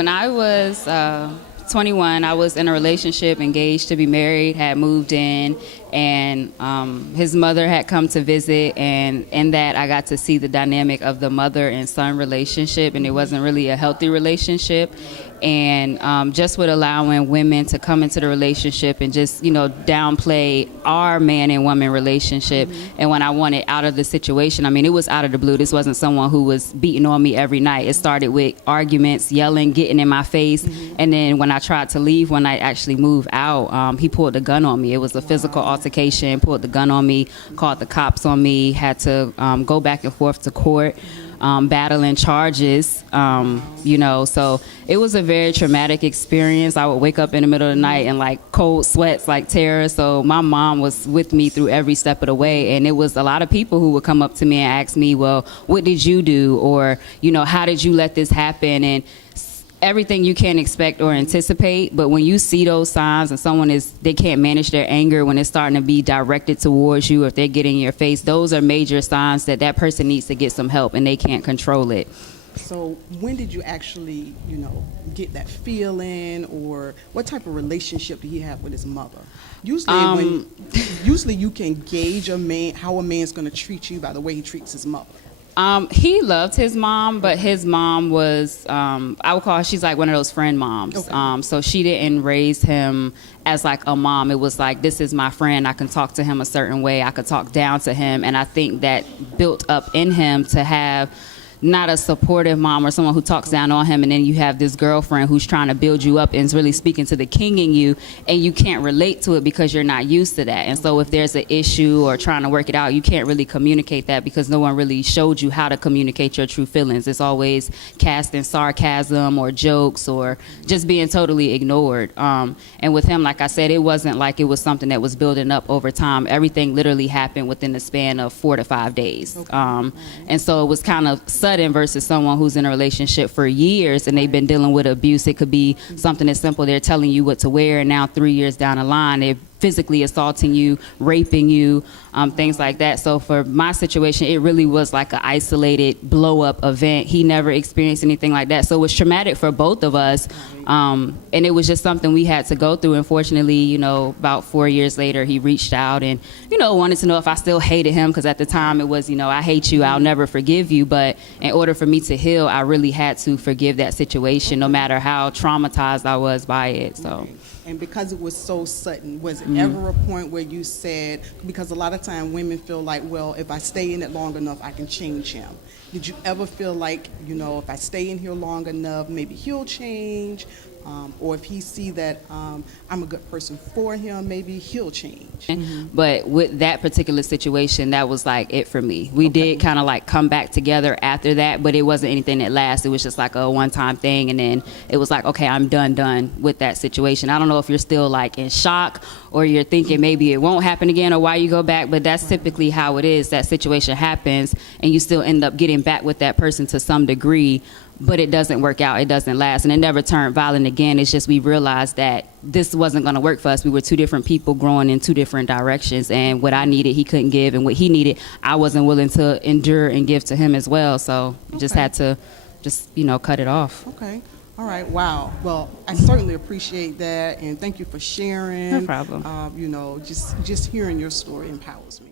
When I was 21, I was in a relationship, engaged to be married, had moved in, and his mother had come to visit, and in that I got to see the dynamic of the mother and son relationship, and it wasn't really a healthy relationship. And just with allowing women to come into the relationship and just, downplay our man and woman relationship. And when I wanted out of the situation, I mean, it was out of the blue. This wasn't someone who was beating on me every night. It started with arguments, yelling, getting in my face. And then when I tried to leave, when I actually moved out, he pulled a gun on me. It was a physical altercation, pulled the gun on me, called the cops on me, had to go back and forth to court. Battling charges, so it was a very traumatic experience. I would wake up in the middle of the night and like cold sweats, like terror. So my mom was with me through every step of the way. And it was a lot of people who would come up to me and ask me, well, what did you do? Or, how did you let this happen? And everything you can't expect or anticipate, but when you see those signs and they can't manage their anger when it's starting to be directed towards you, or if they're getting in your face, those are major signs that person needs to get some help and they can't control it. So when did you actually, get that feeling, or what type of relationship did he have with his mother? Usually you can gauge how a man's going to treat you by the way he treats his mother. He loved his mom, but his mom was, I would call her, she's like one of those friend moms. Okay. So she didn't raise him as like a mom. It was like, this is my friend. I can talk to him a certain way. I could talk down to him. And I think that built up in him to have not a supportive mom or someone who talks down on him, and then you have this girlfriend who's trying to build you up and is really speaking to the king in you, and you can't relate to it because you're not used to that. And so if there's an issue or trying to work it out, you can't really communicate that because no one really showed you how to communicate your true feelings. It's always cast in sarcasm or jokes or just being totally ignored. And with him, like I said, it wasn't like it was something that was building up over time. Everything literally happened within the span of 4 to 5 days. Okay. And so it was kind of sudden versus someone who's in a relationship for years and they've been dealing with abuse. It could be something as simple. They're telling you what to wear, and now 3 years down the line, they're physically assaulting you, raping you, things like that. So for my situation, it really was like an isolated blow-up event. He never experienced anything like that. So it was traumatic for both of us. And it was just something we had to go through. Unfortunately, about 4 years later, he reached out and, wanted to know if I still hated him, because at the time it was, I hate you, I'll never forgive you. But in order for me to heal, I really had to forgive that situation, no matter how traumatized I was by it. So. And because it was so sudden, was it ever a point where you said, because a lot of time women feel like, well, if I stay in it long enough, I can change him. Did you ever feel like, if I stay in here long enough, maybe he'll change? Or if he see that I'm a good person for him, maybe he'll change. But with that particular situation, that was like it for me. We did kind of like come back together after that, but it wasn't anything that lasted. It was just like a one-time thing, and then it was like, okay, I'm done with that situation. I don't know if you're still like in shock or you're thinking maybe it won't happen again or why you go back, but that's typically how it is. That situation happens and you still end up getting back with that person to some degree, but it doesn't work out, it doesn't last, and it never turned violent again. It's just we realized that this wasn't going to work for us. We were two different people growing in two different directions, and what I needed, he couldn't give, and what he needed, I wasn't willing to endure and give to him as well. So just had to cut it off. Okay. All right. Wow. Well, I certainly appreciate that, and thank you for sharing. No problem. Just hearing your story empowers me.